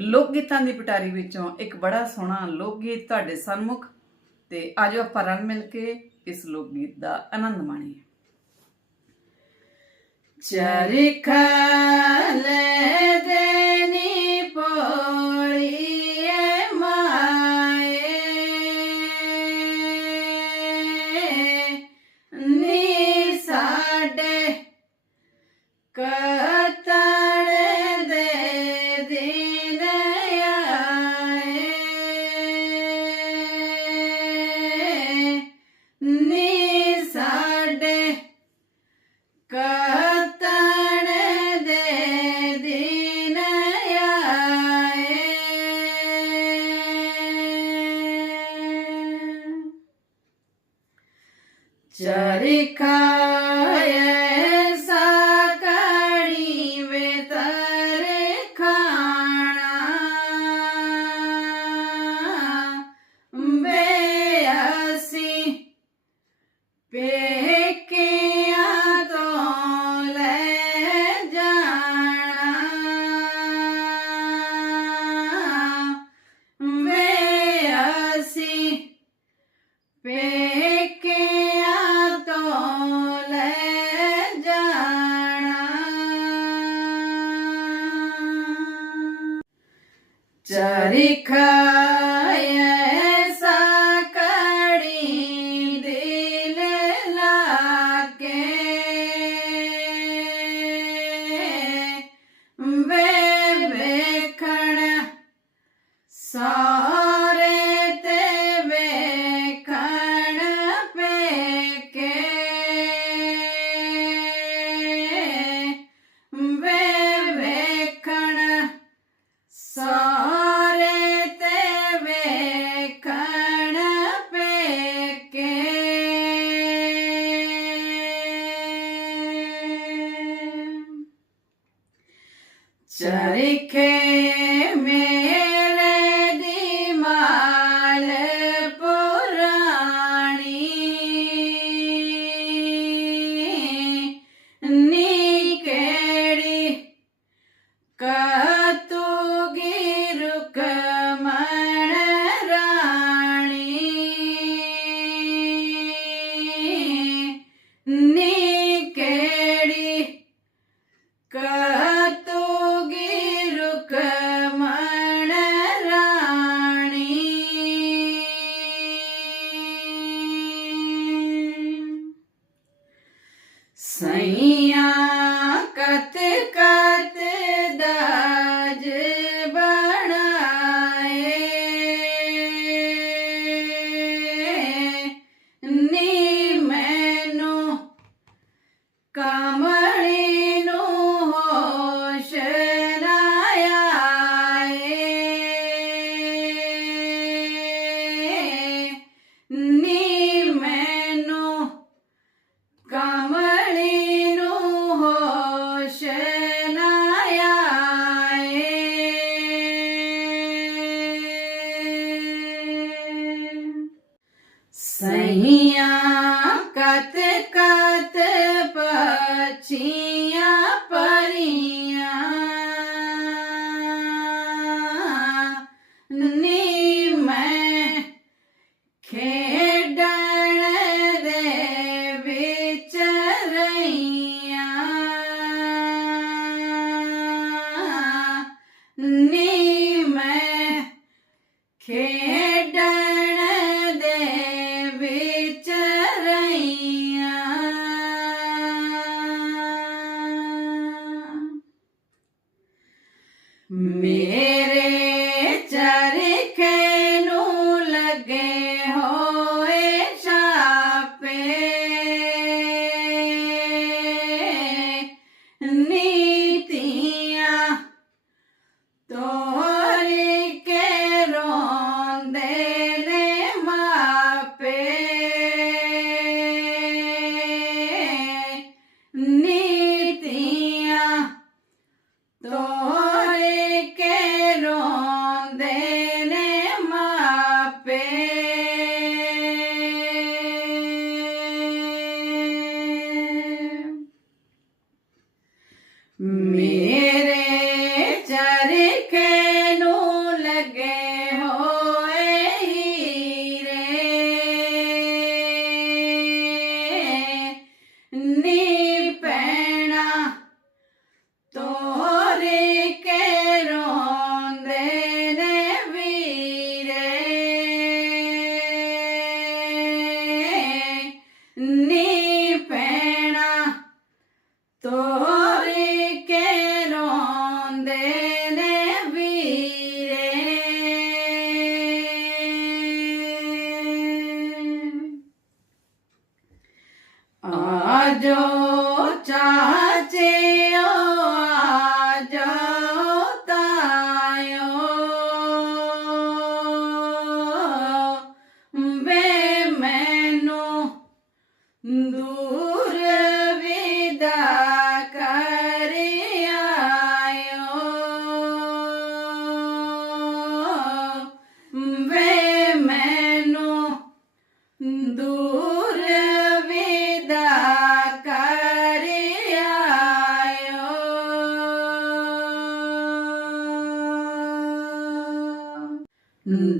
ਲੋਕ ਗੀਤਾਂ ਦੀ ਪਟਾਰੀ ਵਿੱਚੋਂ ਇੱਕ ਬੜਾ ਸੋਹਣਾ ਲੋਕ ਗੀਤ ਤੁਹਾਡੇ ਸਨਮੁਖ ਤੇ ਆਜੋ ਆਪਾਂ ਰਲ ਮਿਲ ਕੇ ਇਸ ਲੋਕ ਗੀਤ ਦਾ ਆਨੰਦ ਮਾਣੀਏ। ਚਰਖਾ ਲੈ ਦੇ શરીખા Yeah. Sharikin. Senhor. Rainha, cate, cate, patinha, patinha. Nee.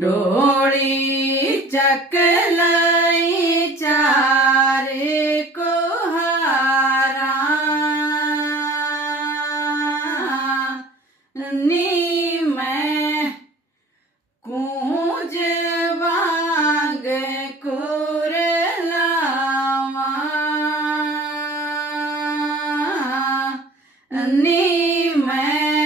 ਡੋਲੀ ਚੱਕ ਲਈ ਚਾਰੇ ਕੋਹਾਰਾ। ਨੀ ਮੈਂ ਕੂੰਜ ਵਾਂਗ ਕੁਰਲਾਵਾਂ ਨੀ ਮੈਂ ਕੂੰਜ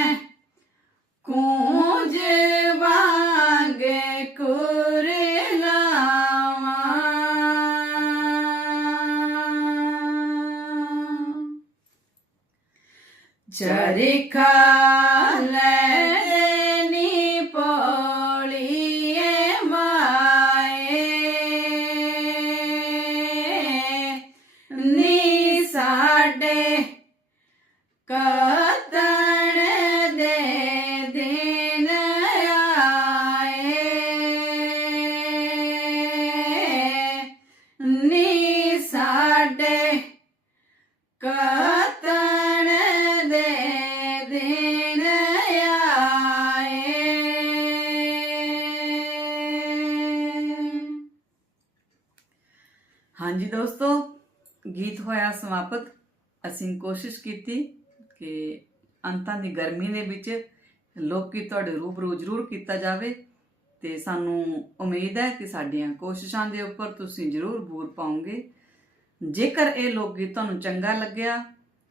ਚਰਖਾ ਦੋਸਤੋ, ਗੀਤ ਹੋਇਆ ਸਮਾਪਤ। ਅਸੀਂ ਕੋਸ਼ਿਸ਼ ਕੀਤੀ ਕਿ ਅੰਤਾਂ ਦੀ ਗਰਮੀ ਦੇ ਵਿੱਚ ਲੋਕ ਗੀਤ ਤੁਹਾਡੇ ਰੂਬਰੂ ਜ਼ਰੂਰ ਕੀਤਾ ਜਾਵੇ ਤੇ ਸਾਨੂੰ ਉਮੀਦ ਹੈ ਕਿ ਸਾਡੀਆਂ ਕੋਸ਼ਿਸ਼ਾਂ ਦੇ ਉੱਪਰ ਤੁਸੀਂ ਜ਼ਰੂਰ ਬੂਰ ਪਾਓਗੇ। ਜੇਕਰ ਇਹ ਲੋਕ ਗੀਤ ਤੁਹਾਨੂੰ ਚੰਗਾ ਲੱਗਿਆ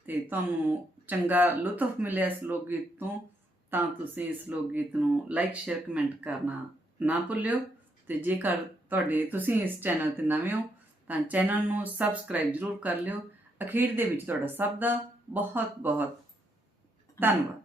ਤੇ ਤੁਹਾਨੂੰ ਚੰਗਾ ਲੁਤਫ ਮਿਲਿਆ ਇਸ ਲੋਕ ਗੀਤ ਤੋਂ, ਤਾਂ ਤੁਸੀਂ ਇਸ ਲੋਕ ਗੀਤ ਨੂੰ ਲਾਈਕ ਸ਼ੇਅਰ ਕਮੈਂਟ ਕਰਨਾ ਨਾ ਭੁੱਲਿਓ। ਤੇ ਜੇਕਰ ਤੁਹਾਡੇ, ਤੁਸੀਂ ਇਸ ਚੈਨਲ ਤੇ ਨਵੇਂ ਹੋ ਤਾਂ ਚੈਨਲ ਨੂੰ ਸਬਸਕ੍ਰਾਈਬ ਜ਼ਰੂਰ ਕਰ ਲਿਓ। ਅਖੀਰ ਦੇ ਵਿੱਚ ਤੁਹਾਡਾ ਸਭ ਦਾ ਬਹੁਤ ਬਹੁਤ ਧੰਨਵਾਦ।